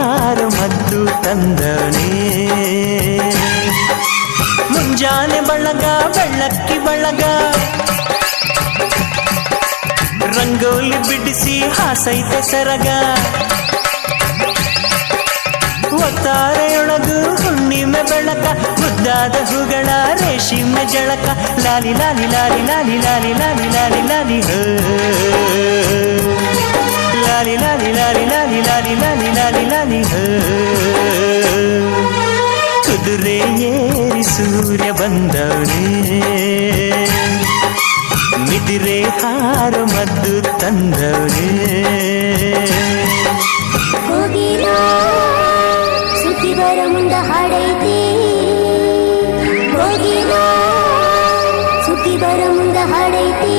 ಹಾರ ಮದ್ದು ತಂದವನೇ ಮುಂಜಾನೆ ಬಳಗ ಬೆಳ್ಳಕ್ಕಿ ಬಳಗ ರಂಗೋಲಿ ಬಿಡಿಸಿ ಹಾಸೈತೆ ಸರಗ ಒತ್ತಾರೆಯೊಳಗು ಹುಣ್ಣಿಮೆ ಬೆಳಕ ಮುದ್ದಾದ ಹೂಗಳ ರೇಷ್ಮೆ ಜಳಕ ಲಾಲಿ ಲಾಲಿ ಲಾಲಿ ಲಾಲಿ ಲಾಲಿ ಲಾಲಿ ಲಾಲಿ ಲಾಲಿ ಹೋ ಲಾಲಿ ಲಾಲಿ ಲಾಲಿ ಲಾಲಿ ಲಾಲಿ ಲಾಲಿ ಲಾಲಿ ಲಾಲಿ ಹೋ ಕುದುರೆ ಏರಿ ಸೂರ್ಯ ಬಂದವನೇ ಮಿದಿರೆ ಹಾರ ಮದ್ದು ತಂದವನೇ ಸುದ್ದಿ ಬರ ಮುಂದ ಹಾಡೈತಿ ಹೋಗಿನ ಸುದ್ದಿ ಬರ ಮುಂದ ಹಾಡೈತಿ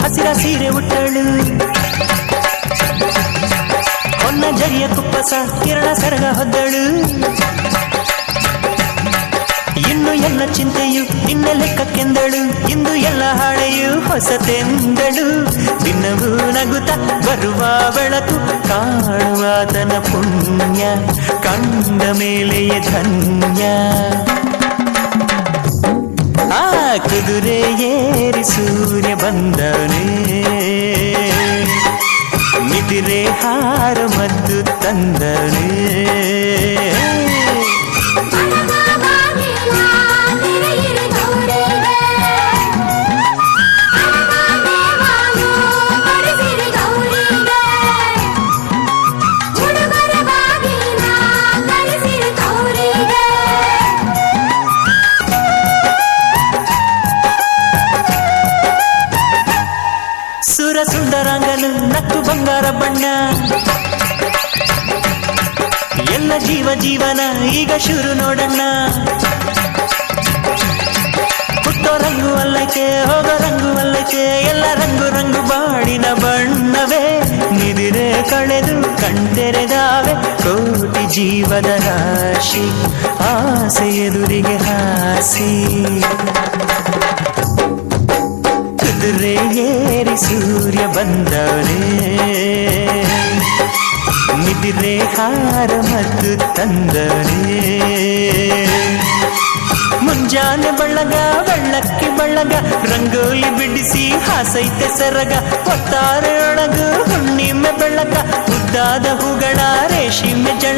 ಹಸಿರ ಸೀರೆ ಉಟ್ಟಳು ಹೊನ್ನ ಜರಿಯ ಕುಪ್ಪಸ ಕಿರಣ ಸರಗ ಹೊದ್ದಳು ಇನ್ನು ಎಲ್ಲ ಚಿಂತೆಯು ನಿನ್ನ ಲೆಕ್ಕಕ್ಕೆಂದಳು ಇಂದು ಎಲ್ಲ ಹಾಳೆಯು ಹೊಸತೆಂದಳು ದಿನವೂ ನಗುತ್ತ ಬರುವ ಬೆಳಕು ಕಾಣುವಾತನ ಪುಣ್ಯ ಕಂಡ ಮೇಲೆಯೇ ಧನ್ಯ ಆ ಕುದುರೆ ಏರಿ ಸೂರ್ಯ ಬಂದವನೇ ಮಿದಿರೆ ಹಾರ ಮದ್ದು ತಂದವನೇ ಸುರ ಸುಂದರಾಂಗನು ನಕ್ಕು ಬಂಗಾರ ಬಣ್ಣ ಎಲ್ಲ ಜೀವ ಜೀವನ ಈಗ ಶುರು ನೋಡಣ್ಣ ಹುಟ್ಟೋ ರಂಗು ಅಲ್ಲೈತೆ ಹೋಗೋ ರಂಗು ಅಲ್ಲೈತೆ ಎಲ್ಲ ರಂಗು ರಂಗು ಬಾಳಿನ ಬಣ್ಣವೇ ನಿದಿರೆ ಕಳೆದು ಕಣ್ತೆರೆದಾವೆ ಕೋಟಿ ಜೀವದ ರಾಶಿ ಆಸೆ ಎದುರಿಗೆ ಹಾಸಿ ಕುದುರೆ ಏರಿ ಸೂರ್ಯ ಬಂದವನೇ ಮಿದಿರೆ ಹಾರ ಮದ್ದು ತಂದವನೇ ಮುಂಜಾನೆ ಬಳಗ ಬೆಳ್ಳಕ್ಕಿ ಬಳಗ ರಂಗೋಲಿ ಬಿಡಿಸಿ ಹಾಸೈತೆ ಸರಗ ಒತ್ತಾರೆಯೊಳಗು ಹುಣ್ಣಿಮೆ ಬೆಳಕ ಮುದ್ದಾದ ಹೂಗಳ ರೇಷ್ಮೆ ಜಳ